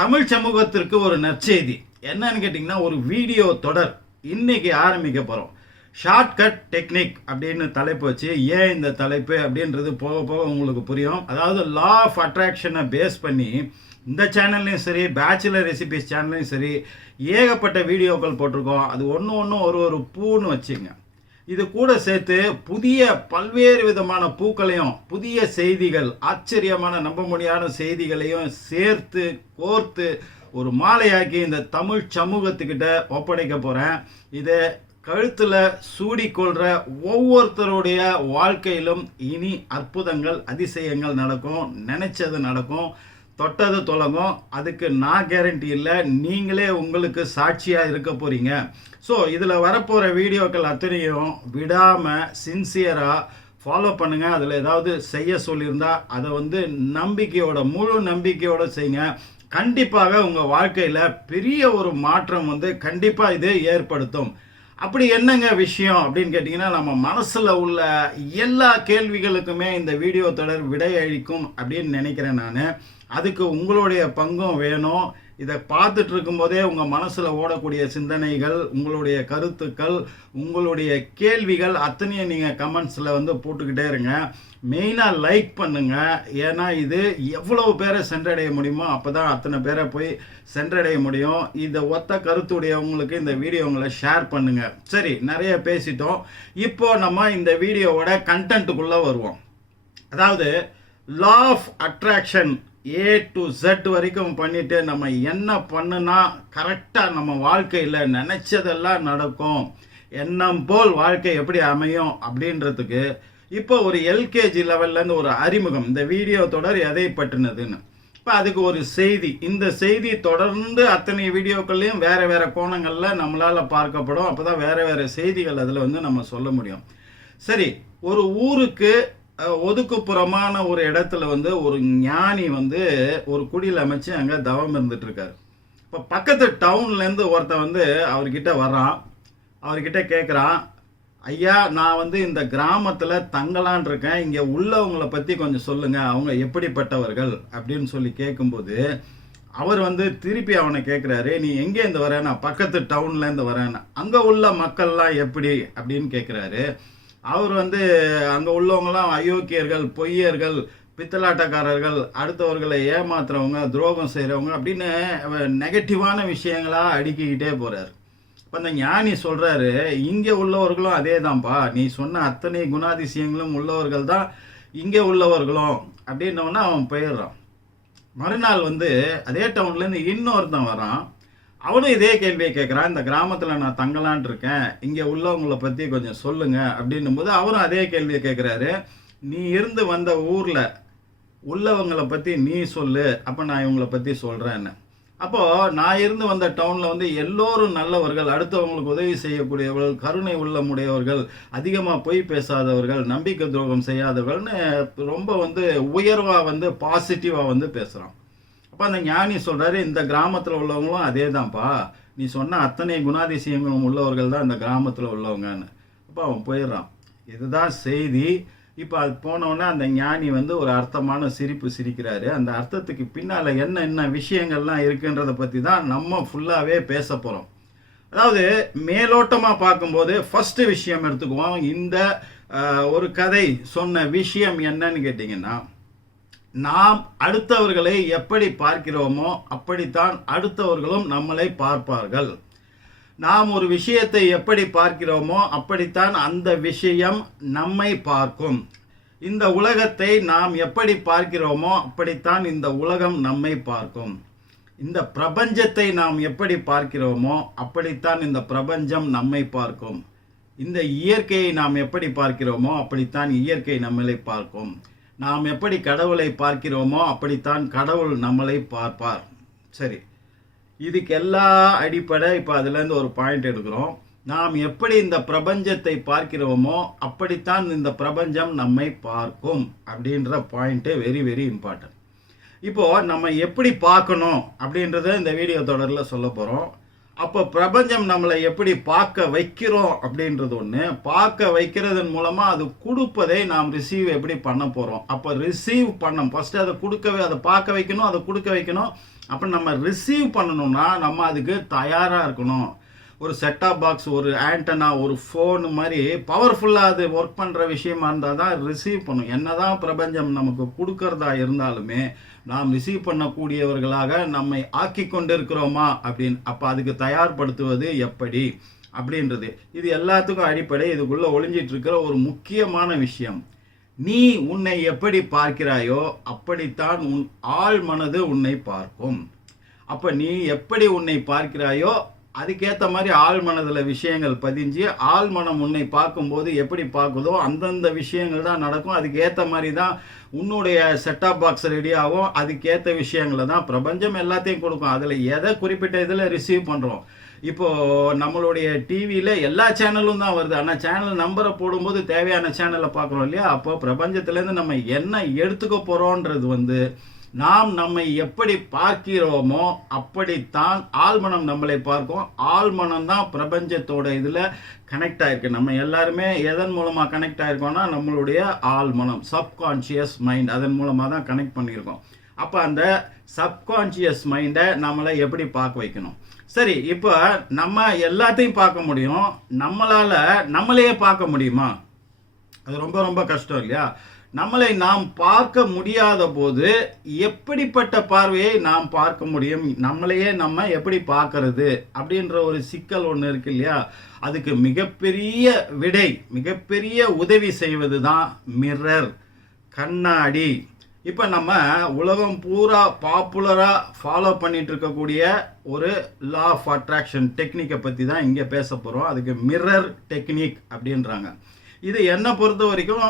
தமிழ் சமூகத்திற்கு ஒரு நற்செய்தி என்னன்னு கேட்டிங்கன்னா, ஒரு வீடியோ தொடர் இன்னைக்கு ஆரம்பிக்க போகிறோம். ஷார்ட்கட் டெக்னிக் அப்படின்னு தலைப்பு வச்சு, ஏன் இந்த தலைப்பு அப்படின்றது போக போக உங்களுக்கு புரியும். அதாவது லா ஆஃப் அட்ராக்ஷனை பேஸ் பண்ணி இந்த சேனல்லையும் சரி, பேச்சுலர் ரெசிபிஸ் சேனல்லையும் சரி, ஏகப்பட்ட வீடியோக்கள் போட்டிருக்கோம். அது ஒன்று ஒரு பூன்னு வச்சுங்க. இது கூட சேர்த்து புதிய பல்வேறு விதமான பூக்களையும், புதிய செய்திகள், ஆச்சரியமான நம்ப முடியாத செய்திகளையும் சேர்த்து கோர்த்து ஒரு மாலையாக்கி இந்த தமிழ் சமூகத்துக்கிட்ட ஒப்படைக்க போகிறேன். இதை கழுத்தில் சூடிக்கொள்கிற ஒவ்வொருத்தருடைய வாழ்க்கையிலும் இனி அற்புதங்கள், அதிசயங்கள் நடக்கும். நினைச்சது நடக்கும், தொட்டது தொடங்கும். அதுக்கு நான் கேரண்டி இல்லை, நீங்களே உங்களுக்கு சாட்சியாக இருக்க போகிறீங்க. ஸோ இதில் வரப்போகிற வீடியோக்கள் அத்தனையும் விடாமல் சின்சியராக ஃபாலோ பண்ணுங்கள். அதில் ஏதாவது செய்ய சொல்லியிருந்தா அதை நம்பிக்கையோட, முழு நம்பிக்கையோடு செய்யுங்க. கண்டிப்பாக உங்கள் வாழ்க்கையில் பெரிய ஒரு மாற்றம் கண்டிப்பாக இது ஏற்படுத்தும். அப்படி என்னங்க விஷயம் அப்படின்னு கேட்டிங்கன்னா, நம்ம மனசில் உள்ள எல்லா கேள்விகளுக்குமே இந்த வீடியோ தொடர் விடையளிக்கும் அப்படின்னு நினைக்கிறேன் நான். அதுக்கு உங்களுடைய பங்கும் வேணும். இதை பார்த்துட்டு இருக்கும்போதே உங்கள் மனசில் ஓடக்கூடிய சிந்தனைகள், உங்களுடைய கருத்துக்கள், உங்களுடைய கேள்விகள் அத்தனையும் நீங்கள் கமெண்ட்ஸில் போட்டுக்கிட்டே இருங்க. மெயினாக லைக் பண்ணுங்கள். ஏன்னா இது எவ்வளவு பேரை சென்றடைய முடியுமோ அப்போ தான் அத்தனை பேரை போய் சென்றடைய முடியும். இதை ஒத்த கருத்துடையவங்களுக்கு இந்த வீடியோங்களை ஷேர் பண்ணுங்கள். சரி, நிறைய பேசிட்டோம். இப்போ நம்ம இந்த வீடியோவோட கண்டென்ட்டுக்குள்ளே வருவோம். அதாவது law of attraction A to Z வரைக்கும் பண்ணிட்டு நம்ம என்ன பண்ணுனா கரெக்டாக நம்ம வாழ்க்கையில் நினைச்சதெல்லாம் நடக்கும், எண்ணம் போல் வாழ்க்கை எப்படி அமையும் அப்படின்றதுக்கு இப்போ ஒரு எல்கேஜி லெவல்லேருந்து ஒரு அறிமுகம். இந்த வீடியோ தொடர் எதை பற்றினதுன்னு இப்போ அதுக்கு ஒரு செய்தி. இந்த செய்தி தொடர்ந்து அத்தனை வீடியோக்கள்லையும் வேறு வேறு கோணங்களில் நம்மளால் பார்க்கப்படும். அப்போ தான் வேறு வேறு செய்திகள் அதில் நம்ம சொல்ல முடியும். சரி, ஒரு ஊருக்கு ஒதுக்குப்புறமான ஒரு இடத்துல ஒரு ஞானி ஒரு குடியில் அமைச்சு அங்கே தவம் இருந்துட்டு இருக்காரு. இப்போ பக்கத்து டவுன்லேருந்து ஒருத்தன் அவர்கிட்ட வர்றான். அவர்கிட்ட கேட்குறான், ஐயா நான் இந்த கிராமத்தில் தங்கலான் இருக்கேன், இங்கே உள்ளவங்களை பற்றி கொஞ்சம் சொல்லுங்கள், அவங்க எப்படிப்பட்டவர்கள் அப்படின்னு சொல்லி கேட்கும்போது அவர் திருப்பி அவனை கேட்குறாரு, நீ எங்கேருந்து வரேன்? நான் பக்கத்து டவுன்லேருந்து வரேன், அங்கே உள்ள மக்கள்லாம் எப்படி அப்படின்னு கேட்குறாரு. அவர் அங்கே உள்ளவங்களாம் அயோக்கியர்கள், பொய்யர்கள், பித்தலாட்டக்காரர்கள், அடுத்தவர்களை ஏமாத்துறவங்க, துரோகம் செய்கிறவங்க அப்படின்னு நெகட்டிவான விஷயங்களாக அடுக்கிக்கிட்டே போகிறார். இப்போ அந்த ஞானி சொல்கிறாரு, இங்கே உள்ளவர்களும் அதே தான்ப்பா, நீ சொன்ன அத்தனை குணாதிசயங்களும் உள்ளவர்கள் தான் இங்கே உள்ளவர்களும் அப்படின்னோன்னா அவன் போயிடுறான். மறுநாள் அதே டவுன்லேருந்து இன்னொருத்தன் வரான். அவனும் இதே கேள்வியை கேட்குறான், இந்த கிராமத்தில் நான் தங்கலான் இருக்கேன், இங்கே உள்ளவங்களை பற்றி கொஞ்சம் சொல்லுங்கள் அப்படின்னும் போது அவரும் அதே கேள்வியை கேட்குறாரு, நீ இருந்து வந்த ஊரில் உள்ளவங்களை பற்றி நீ சொல்லு, அப்போ நான் இவங்களை பற்றி சொல்கிறேன்னு. அப்போது நான் இருந்து வந்த டவுனில் எல்லோரும் நல்லவர்கள், அடுத்தவங்களுக்கு உதவி செய்யக்கூடியவர்கள், கருணை உள்ளமுடையவர்கள், அதிகமாக பொய் பேசாதவர்கள், நம்பிக்கை துரோகம் செய்யாதவர்கள்னு ரொம்ப உயர்வாக பாசிட்டிவாக பேசுகிறான். அப்போ அந்த ஞானி சொல்கிறாரு, இந்த கிராமத்தில் உள்ளவங்களும் அதே தான்ப்பா, நீ சொன்ன அத்தனை குணாதிசயங்களும் உள்ளவர்கள் தான் இந்த கிராமத்தில் உள்ளவங்கன்னு. அப்போ அவன் போயிடுறான். இதுதான் செய்தி. இப்போ அது போனோடனே அந்த ஞானி ஒரு அர்த்தமான சிரிப்பு சிரிக்கிறாரு. அந்த அர்த்தத்துக்கு பின்னால் என்ன விஷயங்கள்லாம் இருக்குன்றதை பற்றி தான் நம்ம ஃபுல்லாகவே பேச போகிறோம். அதாவது மேலோட்டமாக பார்க்கும்போது ஃபஸ்ட்டு விஷயம் எடுத்துக்குவோம். இந்த ஒரு கதை சொன்ன விஷயம் என்னன்னு கேட்டிங்கன்னா, நாம் அடுத்தவர்களை எப்படி பார்க்கிறோமோ அப்படித்தான் அடுத்தவர்களும் நம்மளை பார்ப்பார்கள். நாம் ஒரு விஷயத்தை எப்படி பார்க்கிறோமோ அப்படித்தான் அந்த விஷயம் நம்மை பார்க்கும். இந்த உலகத்தை நாம் எப்படி பார்க்கிறோமோ அப்படித்தான் இந்த உலகம் நம்மை பார்க்கும். இந்த பிரபஞ்சத்தை நாம் எப்படி பார்க்கிறோமோ அப்படித்தான் இந்த பிரபஞ்சம் நம்மை பார்க்கும். இந்த இயற்கையை நாம் எப்படி பார்க்கிறோமோ அப்படித்தான் இயற்கை நம்மளை பார்க்கும். நாம் எப்படி கடவுளை பார்க்கிறோமோ அப்படித்தான் கடவுள் நம்மளை பார்ப்பார். சரி, இதுக்கு எல்லா அடிப்படை இப்போ அதுலேருந்து ஒரு பாயிண்ட் எடுக்கிறோம். நாம் எப்படி இந்த பிரபஞ்சத்தை பார்க்கிறோமோ அப்படித்தான் இந்த பிரபஞ்சம் நம்மை பார்க்கும் அப்படின்ற பாயிண்ட்டு வெரி வெரி இம்பார்ட்டன்ட். இப்போது நம்ம எப்படி பார்க்கணும் அப்படின்றத இந்த வீடியோ தொடரில் சொல்ல போகிறோம். அப்போ பிரபஞ்சம் நம்மளை எப்படி பார்க்க வைக்கிறோம் அப்படின்றது ஒன்று. பார்க்க வைக்கிறதன் மூலமாக அது கொடுப்பதை நாம் ரிசீவ் எப்படி பண்ண போகிறோம். அப்போ ரிசீவ் பண்ணோம் ஃபஸ்ட்டு, அதை கொடுக்கவே, அதை பார்க்க வைக்கணும், அதை கொடுக்க வைக்கணும். அப்போ நம்ம ரிசீவ் பண்ணணும்னா நம்ம அதுக்கு தயாராக இருக்கணும். ஒரு செட்டாப் பாக்ஸ், ஒரு ஆண்டனா, ஒரு ஃபோனு மாதிரி பவர்ஃபுல்லாக அது ஒர்க் பண்ணுற விஷயமா இருந்தால் தான் ரிசீவ் பண்ணும். என்ன தான் பிரபஞ்சம் நமக்கு கொடுக்கறதா இருந்தாலுமே நாம் ரிசீவ் பண்ணக்கூடியவர்களாக நம்மை ஆக்கி கொண்டு இருக்கிறோமா அப்படின்னு. அப்போ அதுக்கு தயார்படுத்துவது எப்படி அப்படின்றது இது எல்லாத்துக்கும் அடிப்படை. இதுக்குள்ளே ஒளிஞ்சிட்டு இருக்கிற ஒரு முக்கியமான விஷயம், நீ உன்னை எப்படி பார்க்கிறாயோ அப்படித்தான் உன் ஆழ் மனது உன்னை பார்க்கும். அப்போ நீ எப்படி உன்னை பார்க்கிறாயோ அதுக்கேற்ற மாதிரி ஆழ் மனதில் விஷயங்கள் பதிஞ்சு ஆழ் மனம் உன்னை பார்க்கும்போது எப்படி பார்க்குதோ அந்தந்த விஷயங்கள் தான் நடக்கும். அதுக்கேற்ற மாதிரி தான் உன்னுடைய செட்டாப் பாக்ஸ் ரெடி ஆகும். அதுக்கேற்ற விஷயங்களை தான் பிரபஞ்சம் எல்லாத்தையும் கொடுக்கும். அதில் எதை குறிப்பிட்ட இதில் ரிசீவ் பண்ணுறோம். இப்போது நம்மளுடைய டிவியில் எல்லா சேனலும் தான் வருது. ஆனால் சேனல் நம்பரை போடும்போது தேவையான சேனலை பார்க்குறோம் இல்லையா? அப்போ பிரபஞ்சத்துலேருந்து நம்ம என்ன எடுத்துக்க போகிறோன்றது நாம் நம்மை எப்படி பார்க்கிறோமோ அப்படித்தான் ஆழ்மனம் நம்மளை பார்க்கும். ஆழ்மனம் தான் பிரபஞ்சத்தோட இதில் கனெக்ட் ஆகிருக்கு. நம்ம எல்லாருமே எதன் மூலமாக கனெக்ட் ஆகிருக்கோம்னா நம்மளுடைய ஆழ்மனம், சப்கான்ஷியஸ் மைண்ட், அதன் மூலமாக தான் கனெக்ட் பண்ணியிருக்கோம். அப்போ அந்த சப்கான்ஷியஸ் மைண்டை நம்மளை எப்படி பார்க்க வைக்கணும்? சரி, இப்போ நம்ம எல்லாத்தையும் பார்க்க முடியும், நம்மளால் நம்மளையே பார்க்க முடியுமா? அது ரொம்ப ரொம்ப கஷ்டம் இல்லையா? நம்மளை நாம் பார்க்க முடியாத போது எப்படிப்பட்ட பார்வையை நாம் பார்க்க முடியும்? நம்மளையே நம்ம எப்படி பார்க்கறது அப்படின்ற ஒரு சிக்கல் ஒன்று இருக்கு இல்லையா? அதுக்கு மிகப்பெரிய விடை, மிகப்பெரிய உதவி செய்வது தான் மிரர், கண்ணாடி. இப்போ நம்ம உலகம் பூரா பாப்புலராக ஃபாலோ பண்ணிட்டு இருக்கக்கூடிய ஒரு லா ஆஃப் அட்ராக்ஷன் டெக்னிக்கை பற்றி தான் இங்கே பேச போகிறோம். அதுக்கு மிரர் டெக்னிக் அப்படின்றாங்க. இது என்னை பொறுத்த வரைக்கும்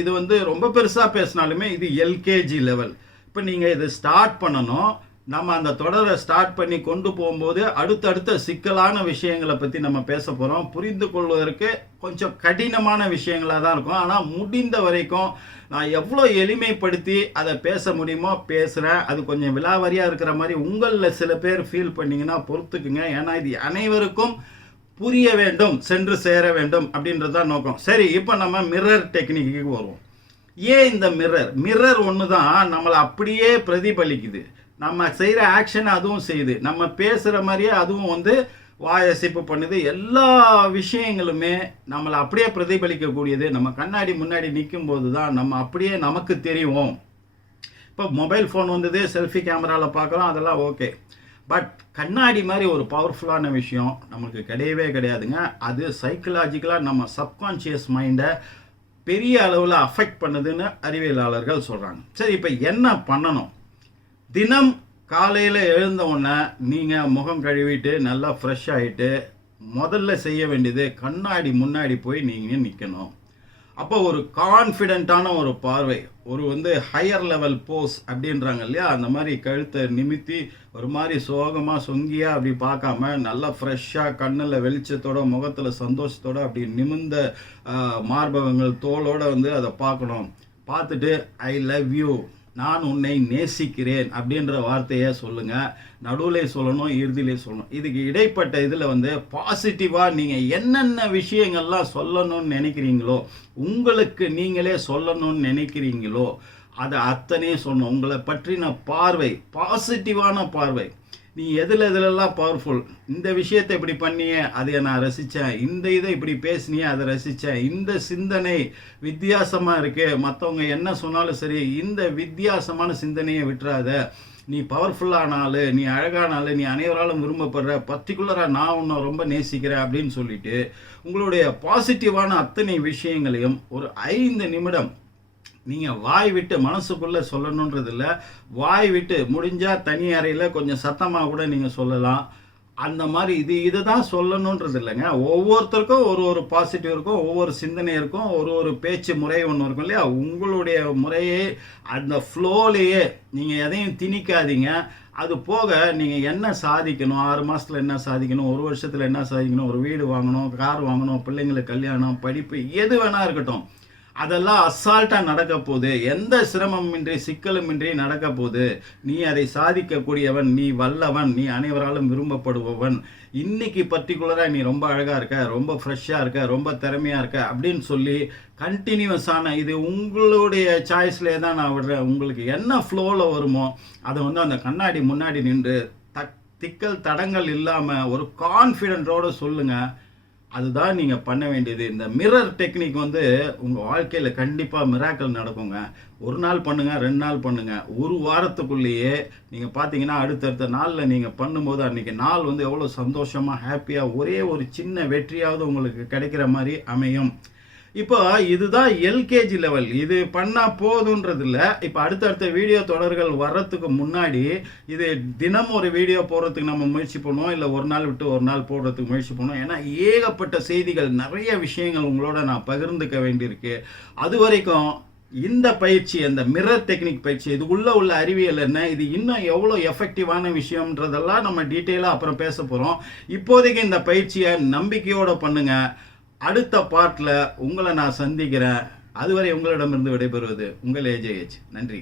இது ரொம்ப பெருசாக பேசினாலுமே இது எல்கேஜி லெவல். இப்போ நீங்கள் இது ஸ்டார்ட் பண்ணணும். நம்ம அந்த தொடரை ஸ்டார்ட் பண்ணி கொண்டு போகும்போது அடுத்தடுத்த சிக்கலான விஷயங்களை பற்றி நம்ம பேச போகிறோம். புரிந்து கொள்வதற்கு கொஞ்சம் கடினமான விஷயங்களாக தான் இருக்கும். ஆனால் முடிந்த வரைக்கும் நான் எவ்வளோ எளிமைப்படுத்தி அதை பேச முடியுமோ பேசுகிறேன். அது கொஞ்சம் விலாவரியாக இருக்கிற மாதிரி உங்களில் சில பேர் ஃபீல் பண்ணிங்கன்னா பொறுத்துக்குங்க. ஏன்னா இது அனைவருக்கும் புரிய வேண்டும், சென்று சேர வேண்டும் அப்படின்றது தான் நோக்கம். சரி, இப்போ நம்ம மிரர் டெக்னிக்கு வருவோம். ஏன் இந்த மிரர் ஒன்று தான் நம்மளை அப்படியே பிரதிபலிக்குது. நம்ம செய்கிற ஆக்ஷன் அதுவும் செய்யுது, நம்ம பேசுகிற மாதிரியே அதுவும் வாயசைப்பு பண்ணுது. எல்லா விஷயங்களுமே நம்மளை அப்படியே பிரதிபலிக்கக்கூடியது. நம்ம கண்ணாடி முன்னாடி நிற்கும் போது தான் நம்ம அப்படியே நமக்கு தெரியும். இப்போ மொபைல் ஃபோன் செல்ஃபி கேமராவில் பார்க்குறோம், அதெல்லாம் ஓகே. பட் கண்ணாடி மாதிரி ஒரு பவர்ஃபுல்லான விஷயம் நமக்கு கிடையவே கிடையாதுங்க. அது சைக்கலாஜிக்கலாக நம்ம சப்கான்ஷியஸ் மைண்டை பெரிய அளவில் அஃபெக்ட் பண்ணுதுன்னு அறிவியலாளர்கள் சொல்கிறாங்க. சரி, இப்போ என்ன பண்ணணும்? தினம் காலையில் எழுந்த உடனே நீங்கள் முகம் கழுவிட்டு நல்லா ஃப்ரெஷ் ஆகிட்டு முதல்ல செய்ய வேண்டியது கண்ணாடி முன்னாடி போய் நீங்கள் நிற்கணும். அப்போ ஒரு கான்ஃபிடென்ட்டான ஒரு பார்வை, ஒரு ஹையர் லெவல் போஸ் அப்படின்றாங்க இல்லையா? அந்த மாதிரி கழுத்தை நிமித்தி ஒரு மாதிரி சோகமாக சொங்கியாக அப்படி பார்க்காம நல்லா ஃப்ரெஷ்ஷாக கண்ணில் வெளிச்சத்தோட முகத்தில் சந்தோஷத்தோட அப்படி நிமிர்ந்த மார்பகங்கள் தோளோடு அதை பார்க்கணும். பார்த்துட்டு ஐ லவ் யூ, நான் உன்னை நேசிக்கிறேன் அப்படின்ற வார்த்தையை சொல்லுங்கள். நடுவில் சொல்லணும், இறுதியிலே சொல்லணும். இதுக்கு இடைப்பட்ட இதில் பாசிட்டிவாக நீங்கள் என்னென்ன விஷயங்கள்லாம் சொல்லணும்னு நினைக்கிறீங்களோ, உங்களுக்கு நீங்களே சொல்லணும்னு நினைக்கிறீங்களோ அதை அத்தனையும் சொல்லணும். உங்களை பற்றின பார்வை, பாசிட்டிவான பார்வை. நீ எதிலெல்லாம் பவர்ஃபுல், இந்த விஷயத்தை இப்படி பண்ணியே அதை நான் ரசித்தேன், இந்த இதை இப்படி பேசினியே அதை ரசித்தேன், இந்த சிந்தனை வித்தியாசமாக இருக்கு, மற்றவங்க என்ன சொன்னாலும் சரி இந்த வித்தியாசமான சிந்தனையை விட்டுறாத, நீ பவர்ஃபுல்லான ஆள், நீ அழகான ஆள், நீ அனைவராலும் விரும்பப்படுற, பர்டிகுலராக நான் உன்னை ரொம்ப நேசிக்கிறேன் அப்படின்னு சொல்லிட்டு உங்களுடைய பாசிட்டிவான அத்தனை விஷயங்களையும் ஒரு 5 நிமிடம் நீங்கள் வாய் விட்டு மனசுக்குள்ளே சொல்லணுன்றதில்ல, வாய் விட்டு முடிஞ்சால் தனி அறையில் கொஞ்சம் சத்தமாக கூட நீங்கள் சொல்லலாம். அந்த மாதிரி இதை தான் சொல்லணுன்றது இல்லைங்க. ஒவ்வொருத்தருக்கும் ஒரு பாசிட்டிவ் இருக்கும், ஒவ்வொரு சிந்தனை இருக்கும், ஒரு பேச்சு முறை ஒன்று இருக்கும் இல்லையா? உங்களுடைய முறையே அந்த ஃப்ளோலேயே நீங்கள் எதையும் திணிக்காதீங்க. அது போக நீங்கள் என்ன சாதிக்கணும், 6 மாதத்தில் என்ன சாதிக்கணும், 1 வருஷத்தில் என்ன சாதிக்கணும், ஒரு வீடு வாங்கணும், கார் வாங்கணும், பிள்ளைங்களுக்கு கல்யாணம், படிப்பு, எது வேணா இருக்கட்டும், அதெல்லாம் அசால்ட்டாக நடக்க போகுது. எந்த சிரமமின்றி சிக்கலுமின்றி நடக்க போகுது. நீ அதை சாதிக்கக்கூடியவன், நீ வல்லவன், நீ அனைவராலும் விரும்பப்படுபவன். இன்னைக்கு பர்டிகுலராக நீ ரொம்ப அழகாக இருக்க, ரொம்ப ஃப்ரெஷ்ஷாக இருக்க, ரொம்ப திறமையாக இருக்க அப்படின்னு சொல்லி கண்டினியூஸான இது உங்களுடைய சாய்ஸ்லேயே தான் நான் விடுறேன். உங்களுக்கு என்ன ஃப்ளோவில் வருமோ அதை வந்து அந்த கண்ணாடி முன்னாடி நின்று திக்கல் தடங்கள் இல்லாமல் ஒரு கான்ஃபிடென்ட்டோடு சொல்லுங்கள். அதுதான் நீங்கள் பண்ண வேண்டியது. இந்த மிரர் டெக்னிக் வந்து உங்கள் வாழ்க்கையில் கண்டிப்பாக மிராக்கல் நடக்குங்க. ஒரு நாள் பண்ணுங்கள், 2 நாள் பண்ணுங்கள், ஒரு வாரத்துக்குள்ளேயே நீங்கள் பார்த்தீங்கன்னா அடுத்தடுத்த நாளில் நீங்கள் பண்ணும்போது அன்றைக்கி நாள் வந்து எவ்வளோ சந்தோஷமாக ஹாப்பியாக ஒரே ஒரு சின்ன வெற்றியாவது உங்களுக்கு கிடைக்கிற மாதிரி அமையும். இப்போ இதுதான் எல்கேஜி லெவல். இது பண்ணால் போதுன்றது இல்லை. இப்போ அடுத்தடுத்த வீடியோ தொடர்கள் வர்றதுக்கு முன்னாடி இது தினம் ஒரு வீடியோ போடுறதுக்கு நம்ம முயற்சி பண்ணுவோம், இல்லை ஒரு நாள் விட்டு ஒரு நாள் போடுறதுக்கு முயற்சி பண்ணுவோம். ஏன்னா ஏகப்பட்ட செய்திகள், நிறைய விஷயங்கள் உங்களோட நான் பகிர்ந்துக்க வேண்டியிருக்கு. அது வரைக்கும் இந்த பயிற்சி, அந்த மிரர் டெக்னிக் பயிற்சி, இதுக்குள்ளே உள்ள அறிவியல் என்ன, இது இன்னும் எவ்வளோ எஃபெக்டிவான விஷயம்ன்றதெல்லாம் நம்ம டீட்டெயிலாக அப்புறம் பேச போகிறோம். இப்போதைக்கு இந்த பயிற்சியை நம்பிக்கையோடு பண்ணுங்கள். அடுத்த பார்ட்டில் உங்களை நான் சந்திக்கிறேன். அதுவரை உங்களிடமிருந்து விடைபெறுவது உங்கள் AJH. நன்றி.